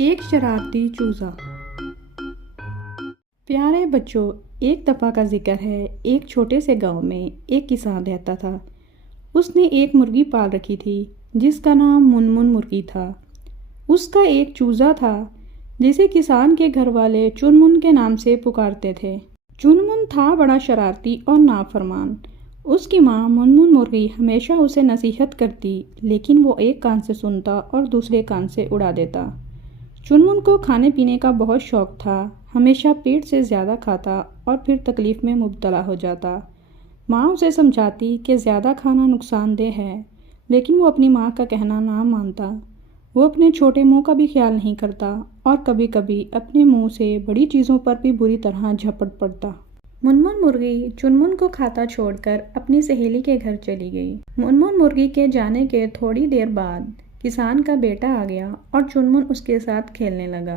एक शरारती चूज़ा। प्यारे बच्चों, एक दफ़ा का जिक्र है। एक छोटे से गांव में एक किसान रहता था। उसने एक मुर्गी पाल रखी थी जिसका नाम मुनमुन मुर्गी था। उसका एक चूज़ा था जिसे किसान के घर वाले चुनमुन के नाम से पुकारते थे। चुनमुन था बड़ा शरारती और नाफरमान। उसकी माँ मुनमुन मुर्गी हमेशा उसे नसीहत करती, लेकिन वो एक कान से सुनता और दूसरे कान से उड़ा देता। चुनमुन को खाने पीने का बहुत शौक था। हमेशा पेट से ज़्यादा खाता और फिर तकलीफ़ में मुब्तला हो जाता। माँ उसे समझाती कि ज़्यादा खाना नुकसानदेह है, लेकिन वो अपनी माँ का कहना ना मानता। वो अपने छोटे मुंह का भी ख्याल नहीं करता और कभी कभी अपने मुंह से बड़ी चीज़ों पर भी बुरी तरह झपट पड़ता। मुनमुन मुर्गी चुनमुन को खाता छोड़कर अपनी सहेली के घर चली गई। मुनमुन मुर्गी के जाने के थोड़ी देर बाद किसान का बेटा आ गया और चुनमुन उसके साथ खेलने लगा।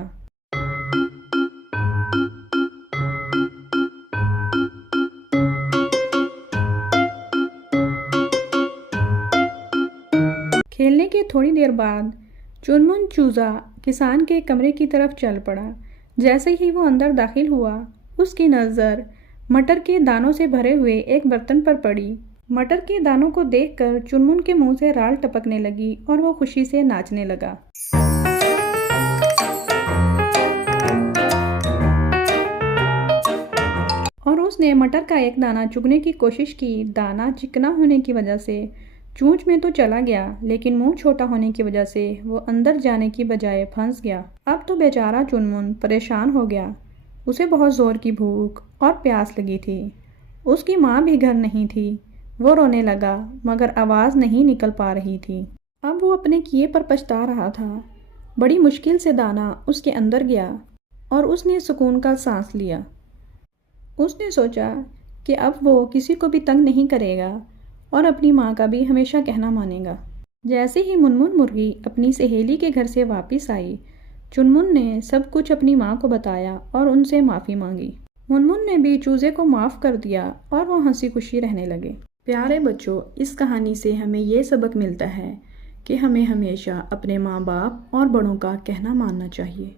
खेलने के थोड़ी देर बाद चुनमुन चूज़ा किसान के कमरे की तरफ चल पड़ा। जैसे ही वो अंदर दाखिल हुआ, उसकी नज़र मटर के दानों से भरे हुए एक बर्तन पर पड़ी। मटर के दानों को देखकर चुनमुन के मुंह से राल टपकने लगी और वो खुशी से नाचने लगा। और उसने मटर का एक दाना चुगने की कोशिश की। दाना चिकना होने की वजह से चोंच में तो चला गया, लेकिन मुंह छोटा होने की वजह से वो अंदर जाने की बजाय फंस गया। अब तो बेचारा चुनमुन परेशान हो गया। उसे बहुत ज़ोर की भूख और प्यास लगी थी। उसकी माँ भी घर नहीं थी। वो रोने लगा, मगर आवाज़ नहीं निकल पा रही थी। अब वो अपने किए पर पछता रहा था। बड़ी मुश्किल से दाना उसके अंदर गया और उसने सुकून का सांस लिया। उसने सोचा कि अब वो किसी को भी तंग नहीं करेगा और अपनी माँ का भी हमेशा कहना मानेगा। जैसे ही मुनमुन मुर्गी अपनी सहेली के घर से वापस आई, चुनमुन ने सब कुछ अपनी माँ को बताया और उनसे माफ़ी मांगी। मुनमुन ने भी चूज़े को माफ़ कर दिया और वो हंसी खुशी रहने लगे। प्यारे बच्चों, इस कहानी से हमें ये सबक मिलता है कि हमें हमेशा अपने माँ बाप और बड़ों का कहना मानना चाहिए।